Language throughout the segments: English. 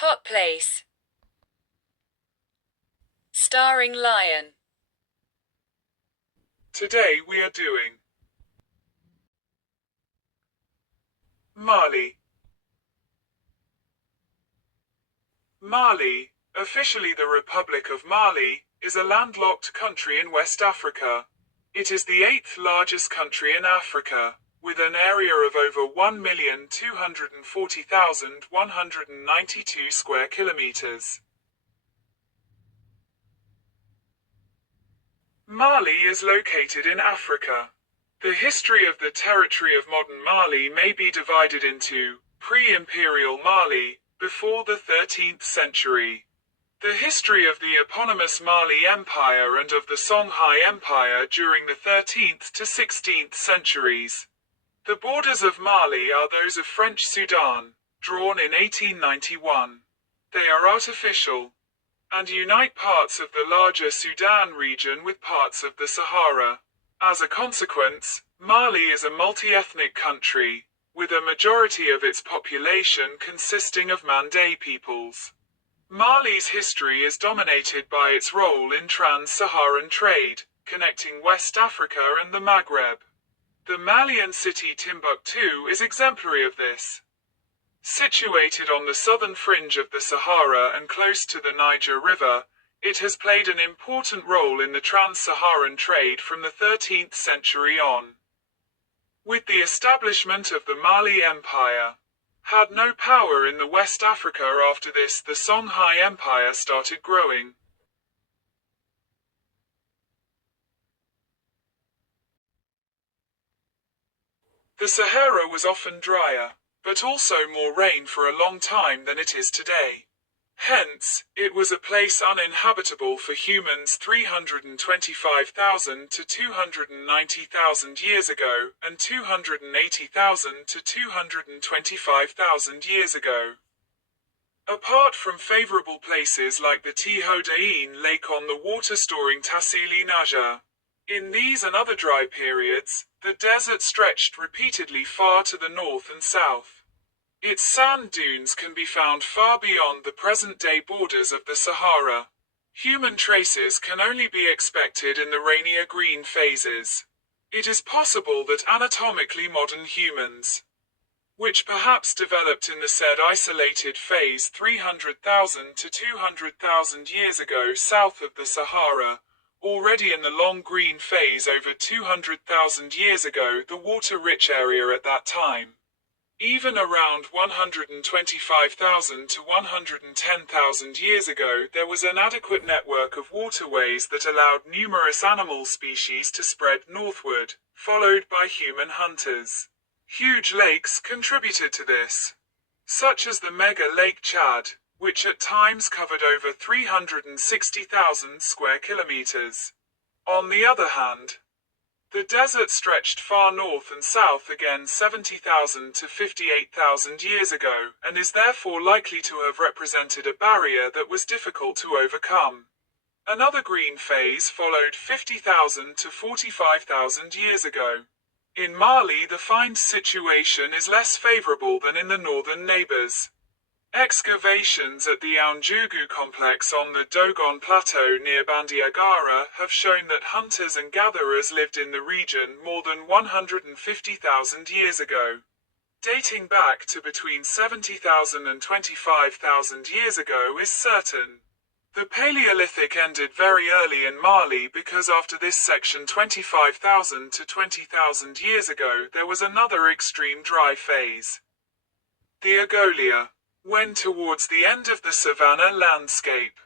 Hot place. Starring lion. Today we are doing Mali. Mali, officially the Republic of Mali, is a landlocked country in West Africa. It is the 8th largest country in Africa, with an area of over 1,240,192 square kilometers. Mali is located in Africa. The history of the territory of modern Mali may be divided into pre-imperial Mali, before the 13th century. The history of the eponymous Mali Empire and of the Songhai Empire during the 13th to 16th centuries. The borders of Mali are those of French Sudan, drawn in 1891. They are artificial, and unite parts of the larger Sudan region with parts of the Sahara. As a consequence, Mali is a multi-ethnic country, with a majority of its population consisting of Mandé peoples. Mali's history is dominated by its role in trans-Saharan trade, connecting West Africa and the Maghreb. The Malian city Timbuktu is exemplary of this. Situated on the southern fringe of the Sahara and close to the Niger River, it has played an important role in the trans-Saharan trade from the 13th century on. With the establishment of the Mali Empire, had no power in the West Africa after this, the Songhai Empire started growing. The Sahara was often drier, but also more rain for a long time than it is today. Hence, it was a place uninhabitable for humans 325,000 to 290,000 years ago, and 280,000 to 225,000 years ago. Apart from favorable places like the Tihodain Lake on the water-storing Tassili Naja, in these and other dry periods, the desert stretched repeatedly far to the north and south. Its sand dunes can be found far beyond the present-day borders of the Sahara. Human traces can only be expected in the rainier green phases. It is possible that anatomically modern humans, which perhaps developed in the said isolated phase 300,000 to 200,000 years ago south of the Sahara, already in the long green phase over 200,000 years ago, the water-rich area at that time. Even around 125,000 to 110,000 years ago, there was an adequate network of waterways that allowed numerous animal species to spread northward, followed by human hunters. Huge lakes contributed to this, such as the mega Lake Chad, which at times covered over 360,000 square kilometers. On the other hand, the desert stretched far north and south again 70,000 to 58,000 years ago, and is therefore likely to have represented a barrier that was difficult to overcome. Another green phase followed 50,000 to 45,000 years ago. In Mali, the find situation is less favorable than in the northern neighbors. Excavations at the Aunjugu complex on the Dogon Plateau near Bandiagara have shown that hunters and gatherers lived in the region more than 150,000 years ago. Dating back to between 70,000 and 25,000 years ago is certain. The Paleolithic ended very early in Mali because after this section 25,000 to 20,000 years ago there was another extreme dry phase. The Agolia, when towards the end of the savanna landscape.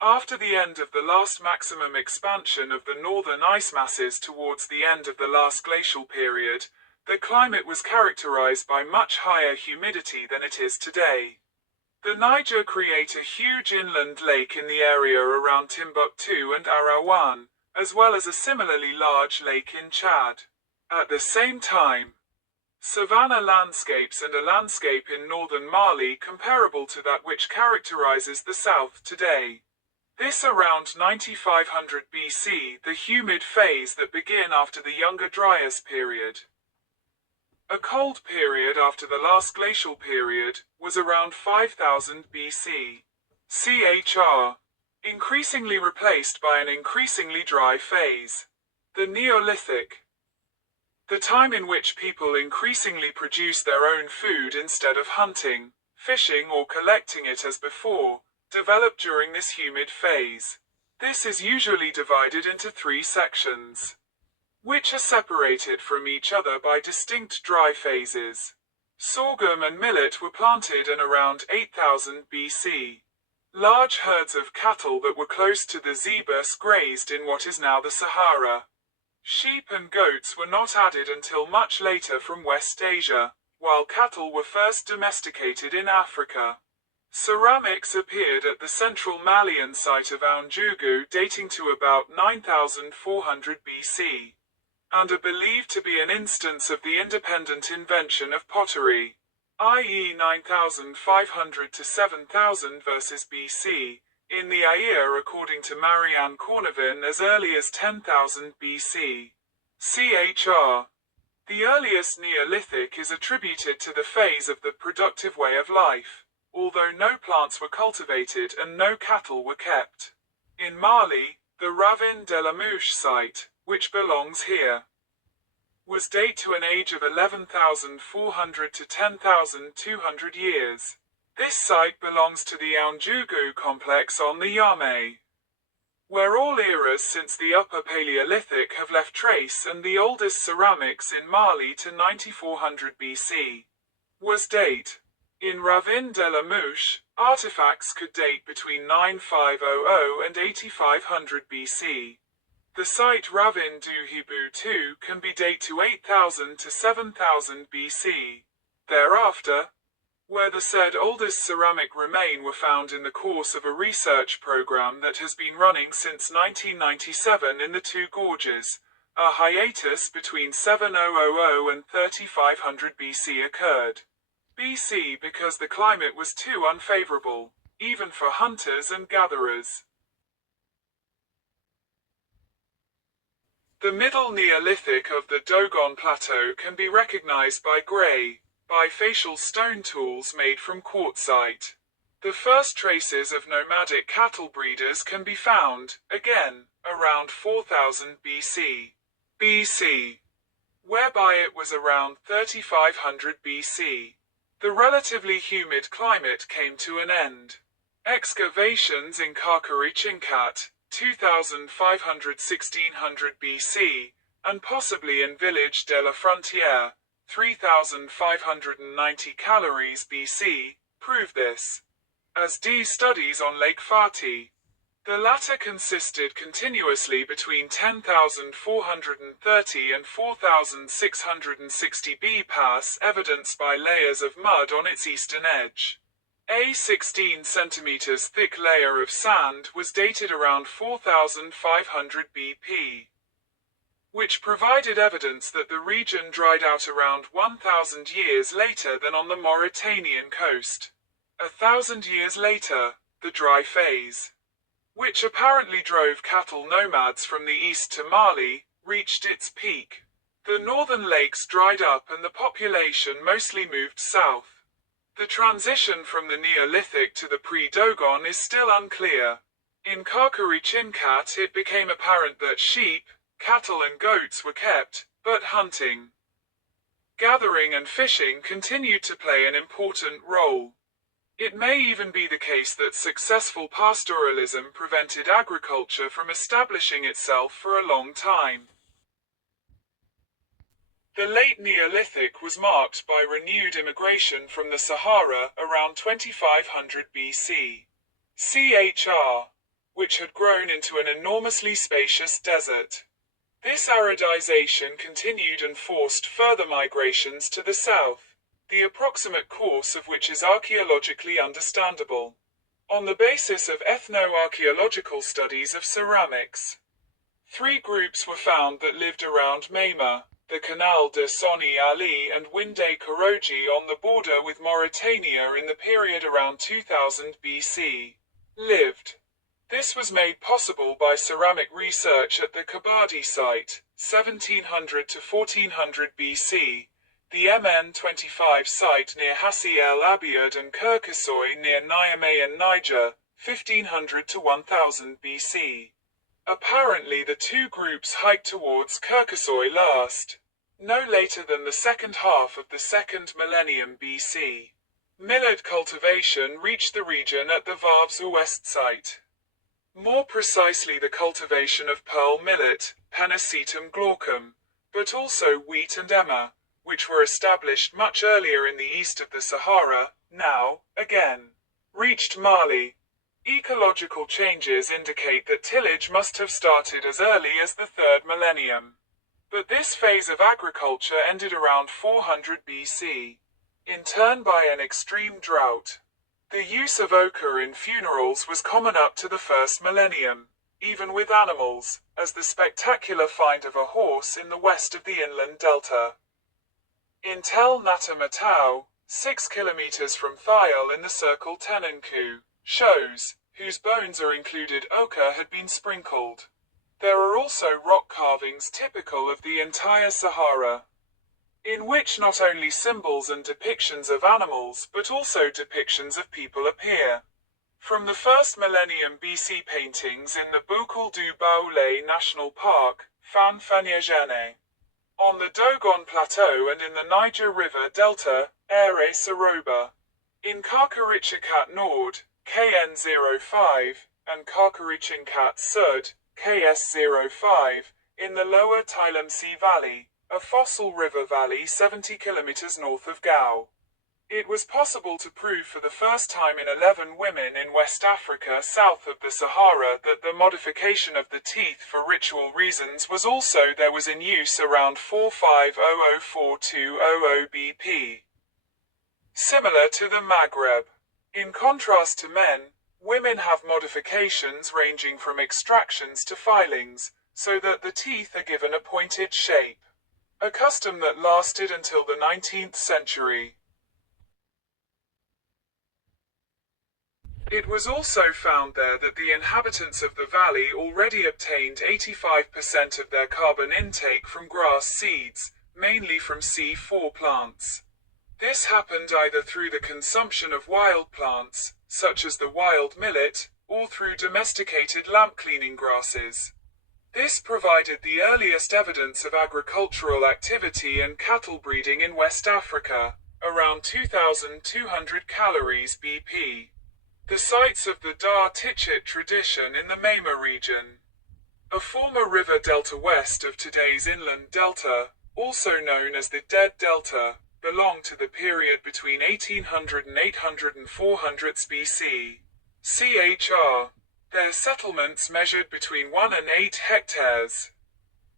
After the end of the last maximum expansion of the northern ice masses towards the end of the last glacial period, the climate was characterized by much higher humidity than it is today. The Niger create a huge inland lake in the area around Timbuktu and Arawan, as well as a similarly large lake in Chad. At the same time, savanna landscapes and a landscape in northern Mali comparable to that which characterizes the south today. This around 9500 BC, the humid phase that begin after the Younger Dryas period. A cold period after the last glacial period was around 5000 BC. CHR. Increasingly replaced by an increasingly dry phase. The Neolithic. The time in which people increasingly produce their own food instead of hunting, fishing or collecting it as before, developed during this humid phase. This is usually divided into 3 sections, which are separated from each other by distinct dry phases. Sorghum and millet were planted in around 8000 BC. Large herds of cattle that were close to the Zebus grazed in what is now the Sahara. Sheep and goats were not added until much later from West Asia, while cattle were first domesticated in Africa. Ceramics appeared at the central Malian site of Aunjugu dating to about 9400 BC, and are believed to be an instance of the independent invention of pottery, i.e. 9500 to 7000 versus BC, in the Aïr according to Marianne Cornevin as early as 10,000 BC. CHR. The earliest Neolithic is attributed to the phase of the productive way of life, although no plants were cultivated and no cattle were kept. In Mali, the Ravin de la Mouche site, which belongs here, was date to an age of 11,400 to 10,200 years. This site belongs to the Aunjugu complex on the Yame, where all eras since the Upper Paleolithic have left trace, and the oldest ceramics in Mali to 9400 BC was date. In Ravin de la Mouche, artifacts could date between 9500 and 8500 BC. The site Ravin du Hibou II can be date to 8000 to 7000 BC. Thereafter, where the said oldest ceramic remain were found in the course of a research program that has been running since 1997 in the two gorges, a hiatus between 7000 and 3500 BC occurred. BC because the climate was too unfavorable, even for hunters and gatherers. The Middle Neolithic of the Dogon Plateau can be recognized by grey, bifacial stone tools made from quartzite. The first traces of nomadic cattle breeders can be found, again, around 4000 BC, whereby it was around 3500 BC. The relatively humid climate came to an end. Excavations in Karkari-Chinkat, 2500–1600 BC, and possibly in Village de la Frontière, 3590 calories BC, prove this, as do studies on Lake Fati. The latter consisted continuously between 10,430 and 4,660 bpas, evidenced by layers of mud on its eastern edge. A 16 centimeters thick layer of sand was dated around 4500 BP, which provided evidence that the region dried out around 1000 years later than on the Mauritanian coast. 1000 years later, the dry phase, which apparently drove cattle nomads from the east to Mali, reached its peak. The northern lakes dried up and the population mostly moved south. The transition from the Neolithic to the pre-Dogon is still unclear. In Karkari-Chinkat it became apparent that sheep, cattle and goats were kept, but hunting, gathering and fishing continued to play an important role. It may even be the case that successful pastoralism prevented agriculture from establishing itself for a long time. The late Neolithic was marked by renewed immigration from the Sahara around 2500 BC. CHR, which had grown into an enormously spacious desert. This aridization continued and forced further migrations to the south, the approximate course of which is archaeologically understandable, on the basis of ethno-archaeological studies of ceramics. 3 groups were found that lived around Meima, the Canal de Soni Ali and Winde Koroji on the border with Mauritania in the period around 2000 BC. Lived. This was made possible by ceramic research at the Kabadi site, 1700 to 1400 BC. The MN25 site near Hassi El Abiad and Kirkasoy near Niamey and Niger, 1500 to 1000 BC. Apparently the two groups hiked towards Kirkasoy last, no later than the second half of the second millennium BC. Millet cultivation reached the region at the Varbs West site. More precisely the cultivation of pearl millet, Pennisetum glaucum, but also wheat and emmer, which were established much earlier in the east of the Sahara, now, again, reached Mali. Ecological changes indicate that tillage must have started as early as the third millennium. But this phase of agriculture ended around 400 BC, in turn by an extreme drought. The use of ochre in funerals was common up to the first millennium, even with animals, as the spectacular find of a horse in the west of the inland delta. In Tel Nata Matau, 6 kilometers from Thiel in the circle Tenanku, shows, whose bones are included ochre had been sprinkled. There are also rock carvings typical of the entire Sahara, in which not only symbols and depictions of animals but also depictions of people appear. From the first millennium BC paintings in the Boucle du Baoulé National Park, Fan Fanyajane, on the Dogon Plateau and in the Niger River Delta, Ere Saroba. In Karkarichakat Nord, KN05, and Karkarichinkat Sud, KS05, in the lower Tilemsi Valley, a fossil river valley 70 kilometers north of Gao. It was possible to prove for the first time in 11 women in West Africa south of the Sahara that the modification of the teeth for ritual reasons was in use around 4500-4200 BP. Similar to the Maghreb. In contrast to men, women have modifications ranging from extractions to filings, so that the teeth are given a pointed shape. A custom that lasted until the 19th century. It was also found there that the inhabitants of the valley already obtained 85% of their carbon intake from grass seeds, mainly from C4 plants. This happened either through the consumption of wild plants, such as the wild millet, or through domesticated lamp-cleaning grasses. This provided the earliest evidence of agricultural activity and cattle breeding in West Africa, around 2,200 calories BP. The sites of the Dar Tichit tradition in the Mema region, a former river delta west of today's inland delta, also known as the Dead Delta, belong to the period between 1800 and 800 and 400 BC. CHR. Their settlements measured between 1 and 8 hectares.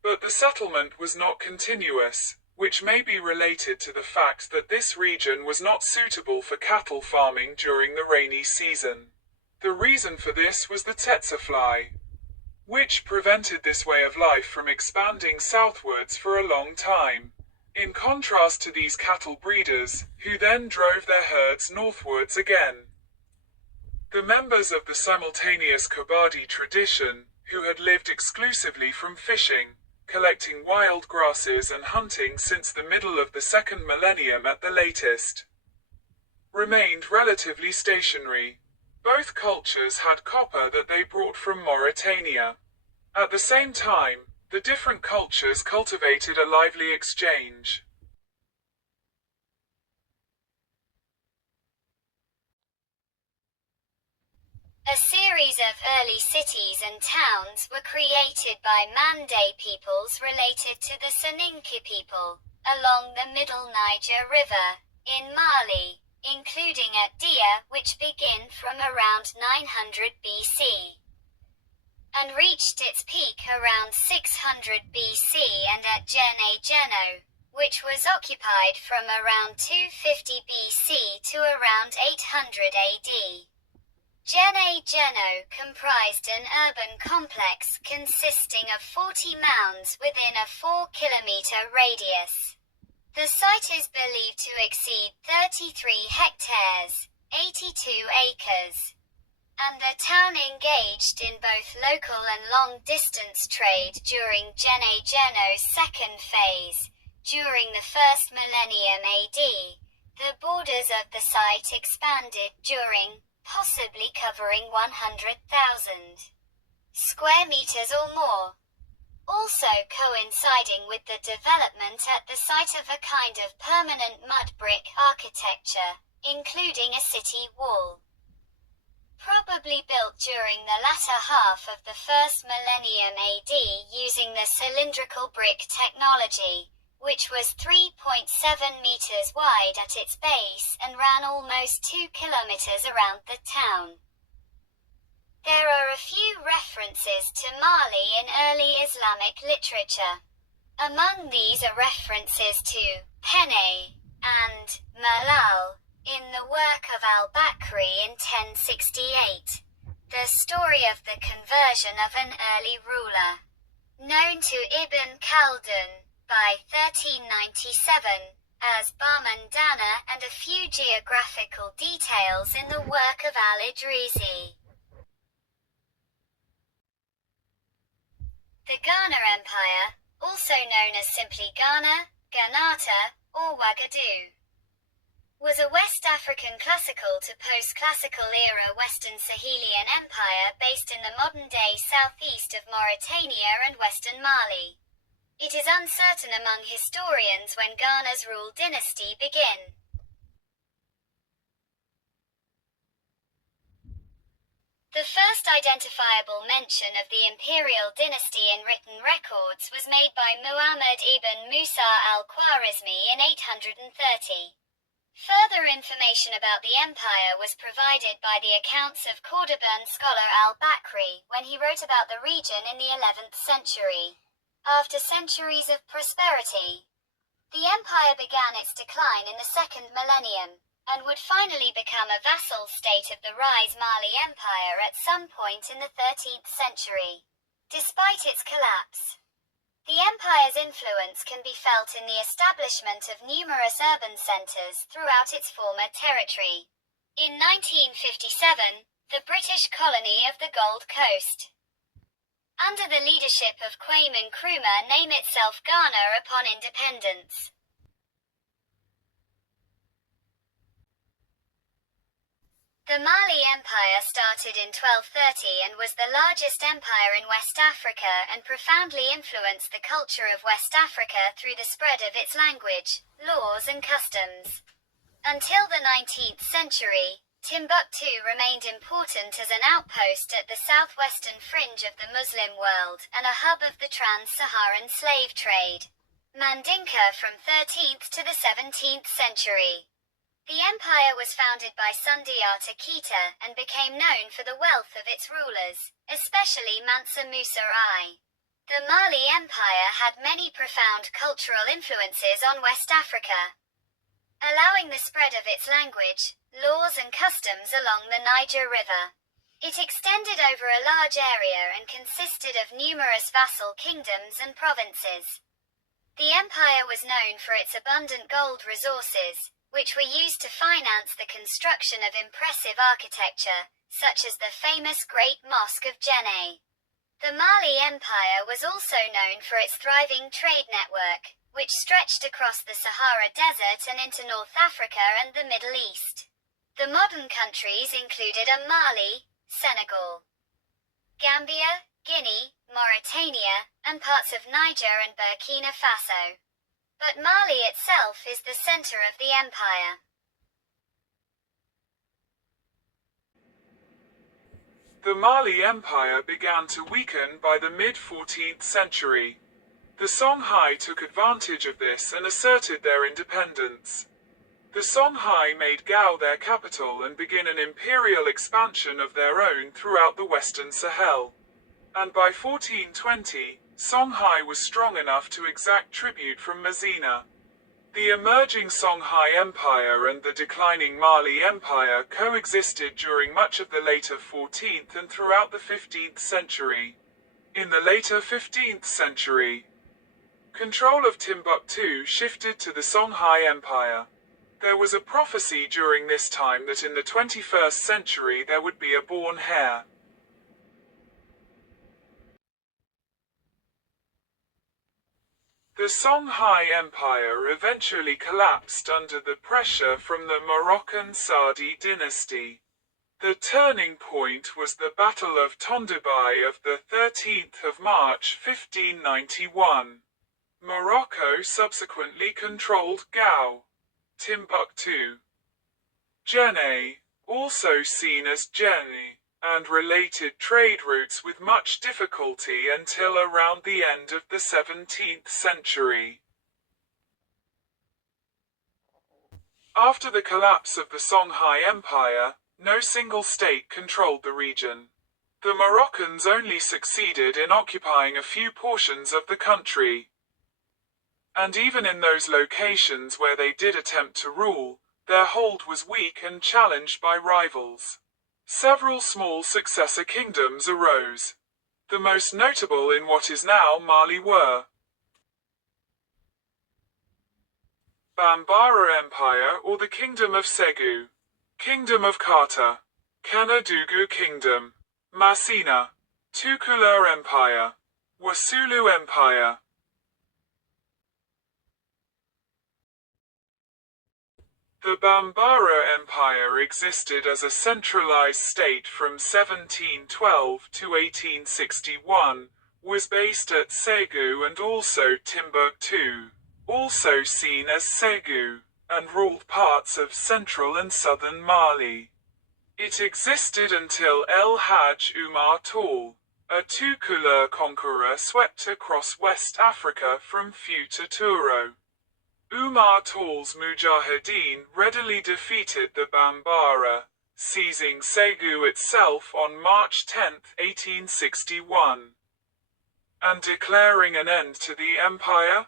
But the settlement was not continuous, which may be related to the fact that this region was not suitable for cattle farming during the rainy season. The reason for this was the tsetse fly, which prevented this way of life from expanding southwards for a long time, in contrast to these cattle breeders, who then drove their herds northwards again. The members of the simultaneous Kabadi tradition, who had lived exclusively from fishing, collecting wild grasses and hunting since the middle of the second millennium at the latest, remained relatively stationary. Both cultures had copper that they brought from Mauritania. At the same time, the different cultures cultivated a lively exchange. A series of early cities and towns were created by Mande peoples related to the Soninke people, along the middle Niger River, in Mali, including at Dia, which begin from around 900 BC, and reached its peak around 600 BC, and at Jene Jeno, which was occupied from around 250 BC to around 800 AD. Jene Jeno comprised an urban complex consisting of 40 mounds within a 4-kilometer radius. The site is believed to exceed 33 hectares, 82 acres, and the town engaged in both local and long-distance trade during Jene Geno's second phase, During the first millennium AD, the borders of the site expanded during, possibly covering 100,000 square meters or more, also coinciding with the development at the site of a kind of permanent mud brick architecture, including a city wall. Probably built during the latter half of the first millennium AD using the cylindrical brick technology, which was 3.7 meters wide at its base and ran almost 2 kilometers around the town. There are a few references to Mali in early Islamic literature. Among these are references to Penne and Malal in the work of al-Bakri in 1068, the story of the conversion of an early ruler, known to Ibn Khaldun by 1397 as Barmandana, and a few geographical details in the work of al-Idrisi. The Ghana Empire, also known as simply Ghana, Ghanata, or Ouagadougou, was a West African classical to post-classical era Western Sahelian empire based in the modern-day southeast of Mauritania and western Mali. It is uncertain among historians when Ghana's rule dynasty began. The first identifiable mention of the imperial dynasty in written records was made by Muhammad ibn Musa al-Khwarizmi in 830. Further information about the empire was provided by the accounts of Cordoban scholar al-Bakri when he wrote about the region in the 11th century. After centuries of prosperity, the empire began its decline in the second millennium, and would finally become a vassal state of the Rise Mali Empire at some point in the 13th century. Despite its collapse, the empire's influence can be felt in the establishment of numerous urban centers throughout its former territory. In 1957, the British colony of the Gold Coast, under the leadership of Kwame Nkrumah, named itself Ghana upon independence. The Mali Empire started in 1230 and was the largest empire in West Africa and profoundly influenced the culture of West Africa through the spread of its language, laws and customs. Until the 19th century, Timbuktu remained important as an outpost at the southwestern fringe of the Muslim world and a hub of the trans-Saharan slave trade. Mandinka from 13th to the 17th century. The empire was founded by Sundiata Keita and became known for the wealth of its rulers, especially Mansa Musa I. The Mali Empire had many profound cultural influences on West Africa, allowing the spread of its language, laws and customs along the Niger River. It extended over a large area and consisted of numerous vassal kingdoms and provinces. The empire was known for its abundant gold resources, which were used to finance the construction of impressive architecture, such as the famous Great Mosque of Djenné. The Mali Empire was also known for its thriving trade network, which stretched across the Sahara Desert and into North Africa and the Middle East. The modern countries included Mali, Senegal, Gambia, Guinea, Mauritania, and parts of Niger and Burkina Faso. But Mali itself is the center of the empire. The Mali Empire began to weaken by the mid-14th century. The Songhai took advantage of this and asserted their independence. The Songhai made Gao their capital and began an imperial expansion of their own throughout the western Sahel. And by 1420, Songhai was strong enough to exact tribute from Mazina. The emerging Songhai Empire and the declining Mali Empire coexisted during much of the later 14th and throughout the 15th century. In the later 15th century, control of Timbuktu shifted to the Songhai Empire. There was a prophecy during this time that in the 21st century there would be a born heir. The Songhai Empire eventually collapsed under the pressure from the Moroccan Saadi dynasty. The turning point was the Battle of Tondubai of the 13th of March 1591. Morocco subsequently controlled Gao, Timbuktu, Jenne, also seen as Jenny, and related trade routes with much difficulty until around the end of the 17th century. After the collapse of the Songhai Empire, no single state controlled the region. The Moroccans only succeeded in occupying a few portions of the country. And even in those locations where they did attempt to rule, their hold was weak and challenged by rivals. Several small successor kingdoms arose. The most notable in what is now Mali were Bambara Empire or the Kingdom of Segu, Kingdom of Kata, Kanadugu Kingdom, Masina, Tukula Empire, Wasulu Empire. The Bambara Empire existed as a centralized state from 1712 to 1861, was based at Segu and also Timbuktu, also seen as Segu, and ruled parts of central and southern Mali. It existed until El Hajj Umar Tall, a Tukula conqueror, swept across West Africa from Fou to Touro. Umar Tall's Mujahideen readily defeated the Bambara, seizing Segu itself on March 10, 1861, and declaring an end to the empire.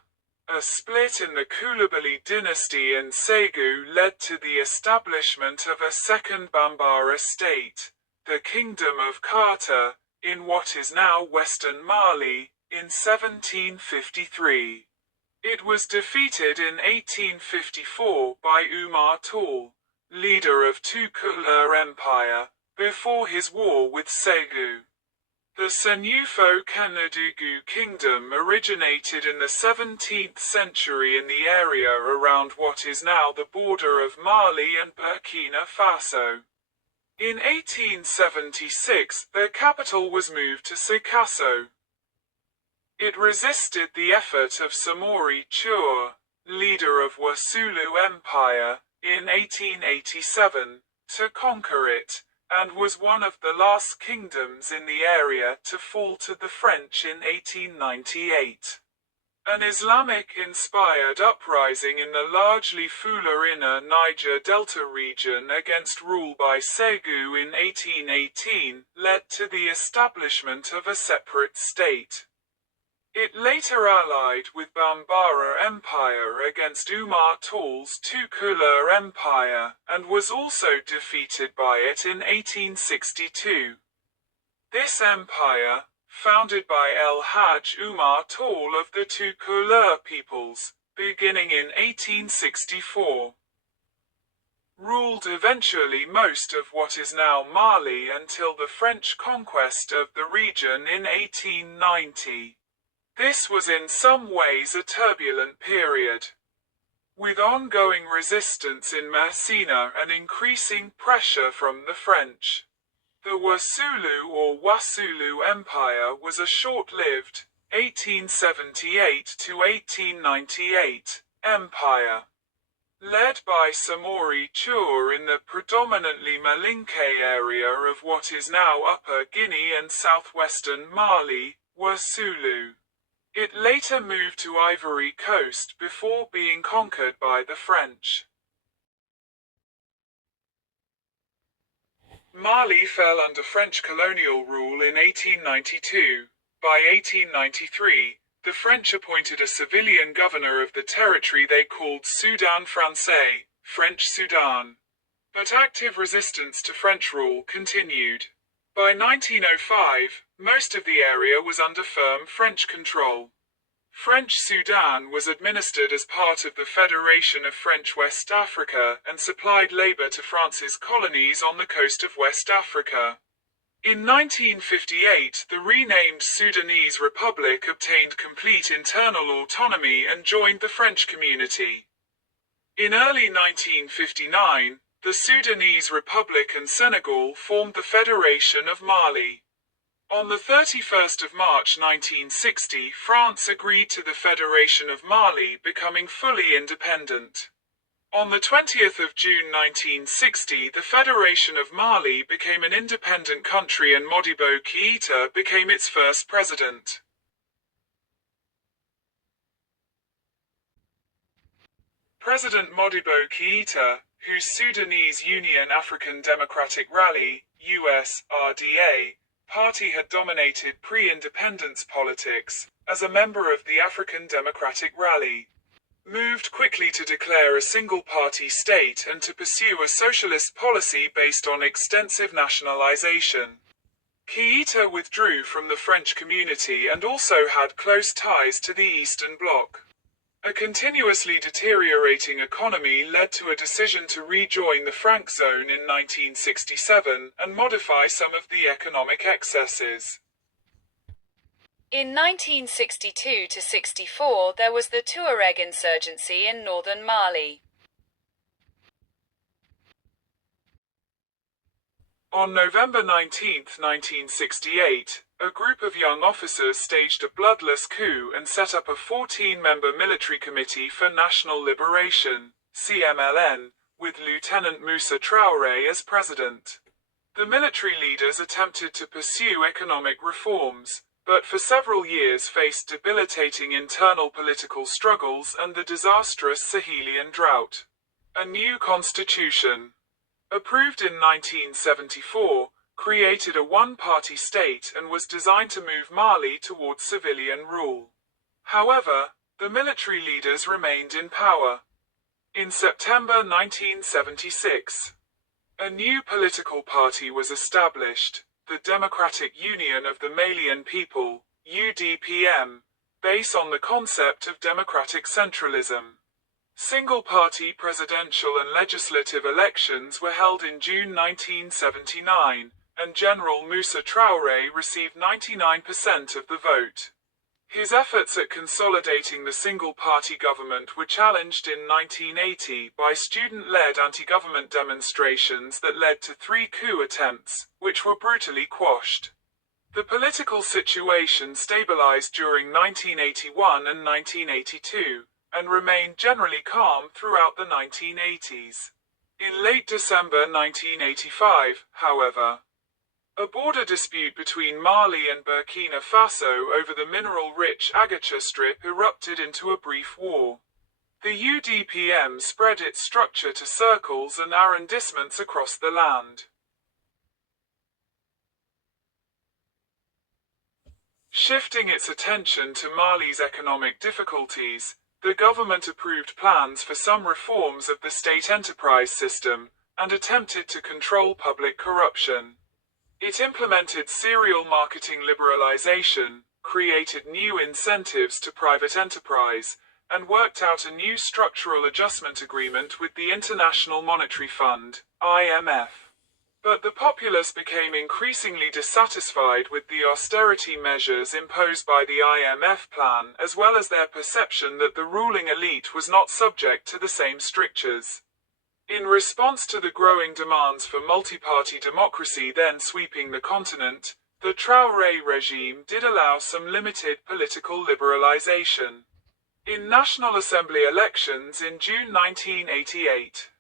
A split in the Coulibaly dynasty in Segu led to the establishment of a second Bambara state, the Kingdom of Kata, in what is now western Mali, in 1753. It was defeated in 1854 by Umar Tall, leader of Tukula Empire, before his war with Segu. The Senufo Kanadugu Kingdom originated in the 17th century in the area around what is now the border of Mali and Burkina Faso. In 1876, their capital was moved to Sikasso. It resisted the effort of Samori Chur, leader of Wasulu Empire, in 1887, to conquer it, and was one of the last kingdoms in the area to fall to the French in 1898. An Islamic-inspired uprising in the largely Fullerina Niger Delta region against rule by Segu in 1818 led to the establishment of a separate state. It later allied with Bambara Empire against Umar Tall's Tukula Empire, and was also defeated by it in 1862. This empire, founded by El Hajj Umar Tall of the Tukula peoples, beginning in 1864, ruled eventually most of what is now Mali until the French conquest of the region in 1890. This was in some ways a turbulent period, with ongoing resistance in Messina and increasing pressure from the French. The Wasulu or Wasulu Empire was a short-lived, 1878 to 1898, empire, led by Samori Chur in the predominantly Malinke area of what is now Upper Guinea and southwestern Mali, Wasulu. It later moved to Ivory Coast before being conquered by the French. Mali fell under French colonial rule in 1892. By 1893, the French appointed a civilian governor of the territory they called Soudan Français, French Sudan. But active resistance to French rule continued. By 1905, most of the area was under firm French control. French Sudan was administered as part of the Federation of French West Africa and supplied labor to France's colonies on the coast of West Africa. In 1958, the renamed Sudanese Republic obtained complete internal autonomy and joined the French community. In early 1959, the Sudanese Republic and Senegal formed the Federation of Mali. On the 31st of March 1960, France agreed to the Federation of Mali, becoming fully independent. On the 20th of June 1960, the Federation of Mali became an independent country and Modibo Keïta became its first president. President Modibo Keïta, whose Sudanese Union African Democratic Rally (USRDA) party had dominated pre-independence politics, as a member of the African Democratic Rally, moved quickly to declare a single-party state and to pursue a socialist policy based on extensive nationalization. Keïta withdrew from the French community and also had close ties to the Eastern Bloc. A continuously deteriorating economy led to a decision to rejoin the franc zone in 1967 and modify some of the economic excesses. In 1962 to 64, there was the Tuareg insurgency in northern Mali. On November 19, 1968, a group of young officers staged a bloodless coup and set up a 14-member military committee for national liberation, CMLN, with Lieutenant Moussa Traoré as president. The military leaders attempted to pursue economic reforms, but for several years faced debilitating internal political struggles and the disastrous Sahelian drought. A new constitution, approved in 1974, created a one-party state and was designed to move Mali towards civilian rule. However, the military leaders remained in power. In September 1976, a new political party was established, the Democratic Union of the Malian People, UDPM, based on the concept of democratic centralism. Single-party presidential and legislative elections were held in June 1979, and General Moussa Traoré received 99% of the vote. His efforts at consolidating the single-party government were challenged in 1980 by student-led anti-government demonstrations that led to 3 coup attempts, which were brutally quashed. The political situation stabilized during 1981 and 1982, and remained generally calm throughout the 1980s. In late December 1985, however, a border dispute between Mali and Burkina Faso over the mineral-rich Agacha Strip erupted into a brief war. The UDPM spread its structure to circles and arrondissements across the land. Shifting its attention to Mali's economic difficulties, the government approved plans for some reforms of the state enterprise system, and attempted to control public corruption. It implemented serial marketing liberalization, created new incentives to private enterprise, and worked out a new structural adjustment agreement with the International Monetary Fund, IMF. But the populace became increasingly dissatisfied with the austerity measures imposed by the IMF plan, as well as their perception that the ruling elite was not subject to the same strictures. In response to the growing demands for multi-party democracy then sweeping the continent, the Traoré regime did allow some limited political liberalization. In National Assembly elections in June 1988,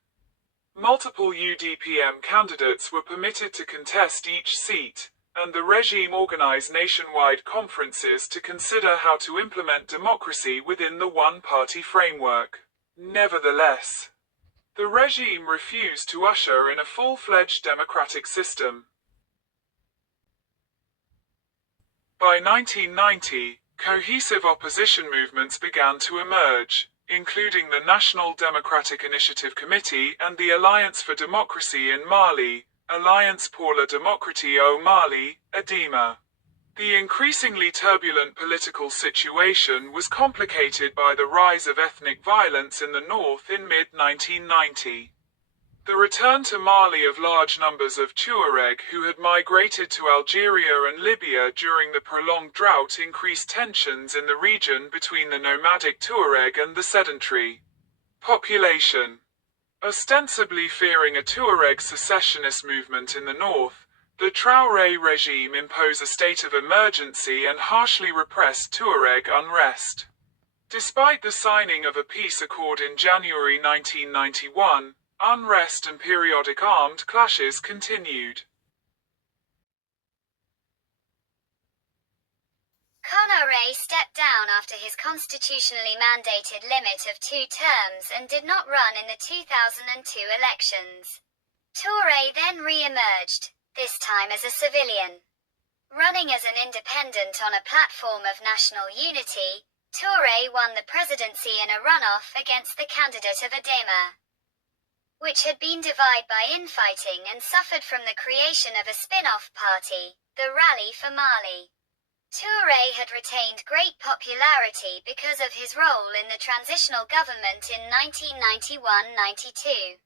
multiple UDPM candidates were permitted to contest each seat, and the regime organized nationwide conferences to consider how to implement democracy within the one-party framework. Nevertheless, the regime refused to usher in a full-fledged democratic system. By 1990, cohesive opposition movements began to emerge, including the National Democratic Initiative Committee and the Alliance for Democracy in Mali, Alliance pour la Démocratie au Mali, ADEMA. The increasingly turbulent political situation was complicated by the rise of ethnic violence in the north in mid-1990. The return to Mali of large numbers of Tuareg who had migrated to Algeria and Libya during the prolonged drought increased tensions in the region between the nomadic Tuareg and the sedentary population. Ostensibly fearing a Tuareg secessionist movement in the north, the Traoré regime imposed a state of emergency and harshly repressed Tuareg unrest. Despite the signing of a peace accord in January 1991, unrest and periodic armed clashes continued. Conaré stepped down after his constitutionally mandated limit of 2 terms and did not run in the 2002 elections. Touré then re-emerged, this time as a civilian. Running as an independent on a platform of national unity, Touré won the presidency in a runoff against the candidate of Adema, which had been divided by infighting and suffered from the creation of a spin-off party, the Rally for Mali. Touré had retained great popularity because of his role in the transitional government in 1991-92.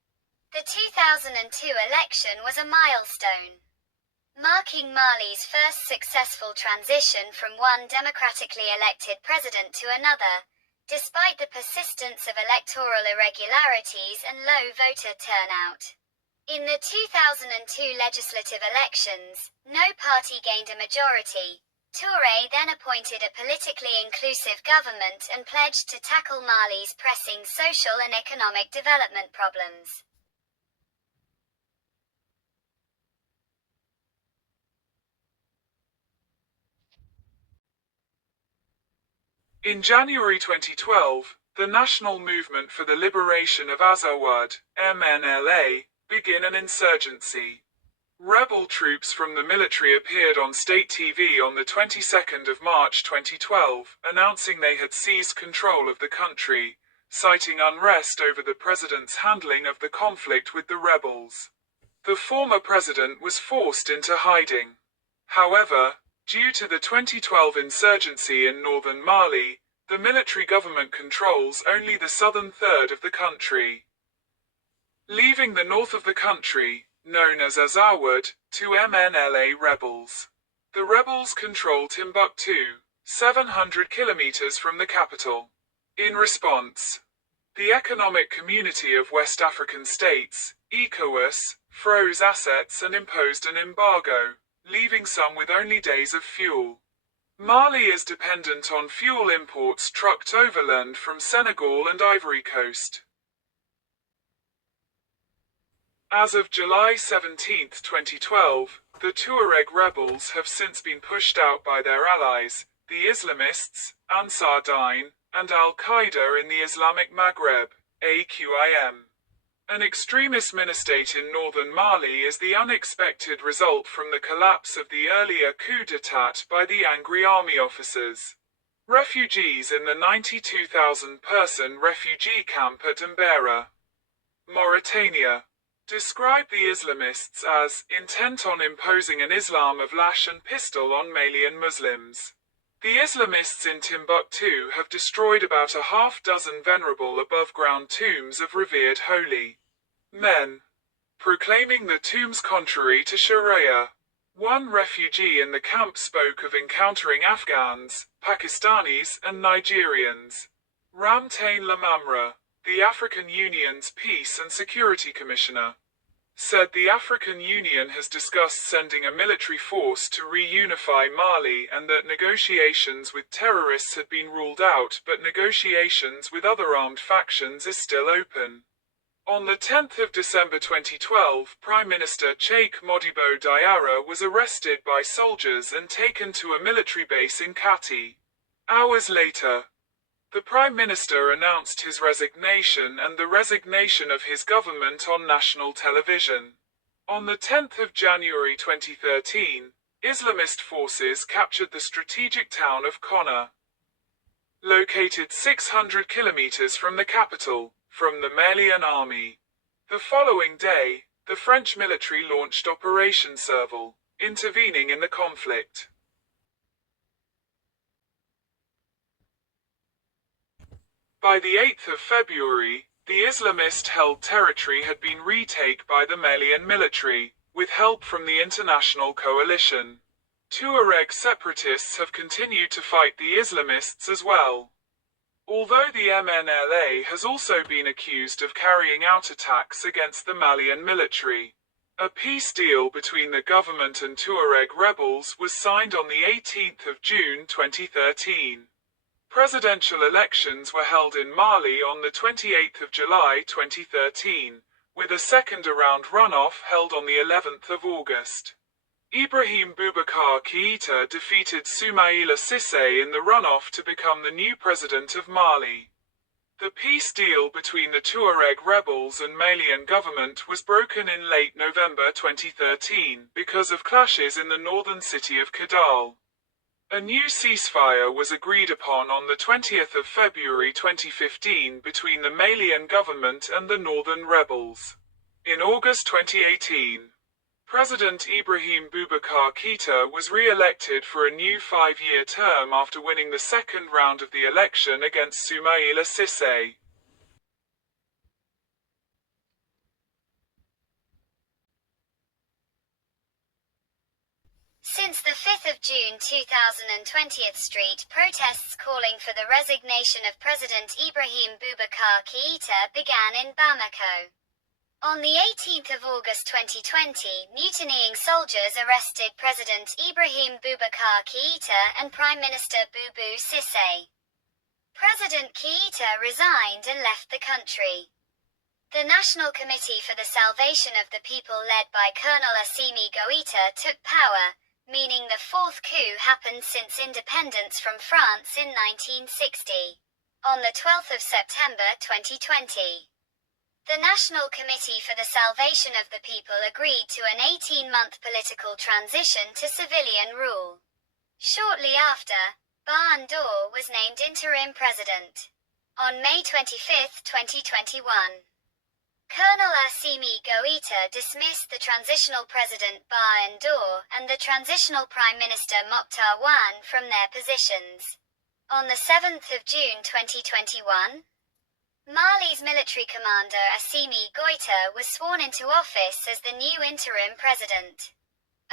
The 2002 election was a milestone, marking Mali's first successful transition from one democratically elected president to another, despite the persistence of electoral irregularities and low voter turnout. In the 2002 legislative elections, no party gained a majority. Touré then appointed a politically inclusive government and pledged to tackle Mali's pressing social and economic development problems. In January 2012, the National Movement for the Liberation of Azawad, MNLA, began an insurgency. Rebel troops from the military appeared on state TV on the 22nd of March 2012, announcing they had seized control of the country, citing unrest over the president's handling of the conflict with the rebels. The former president was forced into hiding. However, due to the 2012 insurgency in northern Mali, the military government controls only the southern third of the country, leaving the north of the country, known as Azawad, to MNLA rebels. The rebels control Timbuktu, 700 kilometers from the capital. In response, the Economic Community of West African States, ECOWAS, froze assets and imposed an embargo, leaving some with only days of fuel. Mali is dependent on fuel imports trucked overland from Senegal and Ivory Coast. As of July 17, 2012, the Tuareg rebels have since been pushed out by their allies, the Islamists, Ansar Dine, and Al-Qaeda in the Islamic Maghreb, AQIM. An extremist mini-state in northern Mali is the unexpected result from the collapse of the earlier coup d'état by the angry army officers. Refugees in the 92,000-person refugee camp at Mbera, Mauritania, describe the Islamists as intent on imposing an Islam of lash and pistol on Malian Muslims. The Islamists in Timbuktu have destroyed about a half-dozen venerable above-ground tombs of revered holy men, proclaiming the tombs contrary to Sharia. One refugee in the camp spoke of encountering Afghans, Pakistanis, and Nigerians. Ramtane Lamamra, the African Union's Peace and Security Commissioner, said the African Union has discussed sending a military force to reunify Mali and that negotiations with terrorists had been ruled out, but negotiations with other armed factions is still open. On the 10th of December 2012, Prime Minister Cheikh Modibo Diarra was arrested by soldiers and taken to a military base in Kati. Hours later, the Prime Minister announced his resignation and the resignation of his government on national television. On the 10th of January 2013, Islamist forces captured the strategic town of Konna, located 600 kilometers from the capital, from the Malian army. The following day, the French military launched Operation Serval, intervening in the conflict. By the 8th of February, The Islamist-held territory had been retaken by the Malian military, with help from the international coalition. Tuareg separatists have continued to fight the Islamists as well. Although the MNLA has also been accused of carrying out attacks against the Malian military. A peace deal between the government and Tuareg rebels was signed on the 18th of June 2013. Presidential elections were held in Mali on the 28th of July 2013, with a second-round runoff held on the 11th of August. Ibrahim Boubacar Keïta defeated Soumaïla Cissé in the runoff to become the new president of Mali. The peace deal between the Tuareg rebels and Malian government was broken in late November 2013 because of clashes in the northern city of Kidal. A new ceasefire was agreed upon on the 20th of February 2015 between the Malian government and the northern rebels. In August 2018, President Ibrahim Boubacar Keïta was re-elected for a new 5-year term after winning the second round of the election against Soumaïla Cissé. Since the 5th of June 2020th Street protests calling for the resignation of President Ibrahim Boubacar Keïta began in Bamako. On the 18th of August 2020, mutinying soldiers arrested President Ibrahim Boubacar Keïta and Prime Minister Boubou Cissé. President Keïta resigned and left the country. The National Committee for the Salvation of the People led by Colonel Assimi Goïta took power, meaning the fourth coup happened since independence from France in 1960. On the 12th of September 2020. The National Committee for the Salvation of the People agreed to an 18-month political transition to civilian rule. Shortly after, Ba Ndour was named interim president. On May 25, 2021, Colonel Assimi Goïta dismissed the transitional president Ba Ndour and the transitional Prime Minister Mokhtar Wane from their positions. On the 7th of June 2021, Mali's military commander Assimi Goïta was sworn into office as the new interim president.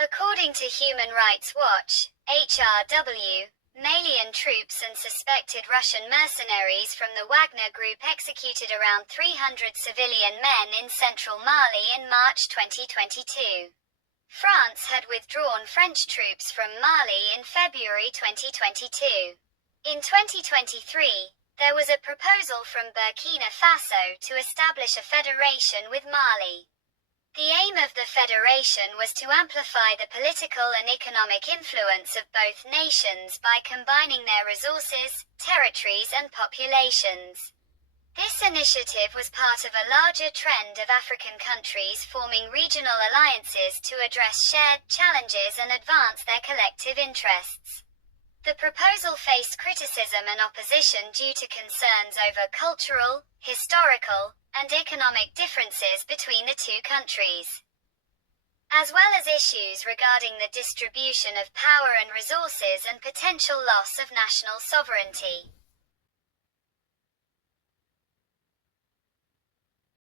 According to Human Rights Watch, HRW, Malian troops and suspected Russian mercenaries from the Wagner Group executed around 300 civilian men in central Mali in March 2022. France had withdrawn French troops from Mali in February 2022. In 2023, there was a proposal from Burkina Faso to establish a federation with Mali. The aim of the federation was to amplify the political and economic influence of both nations by combining their resources, territories and populations. This initiative was part of a larger trend of African countries forming regional alliances to address shared challenges and advance their collective interests. The proposal faced criticism and opposition due to concerns over cultural, historical, and economic differences between the two countries, as well as issues regarding the distribution of power and resources and potential loss of national sovereignty.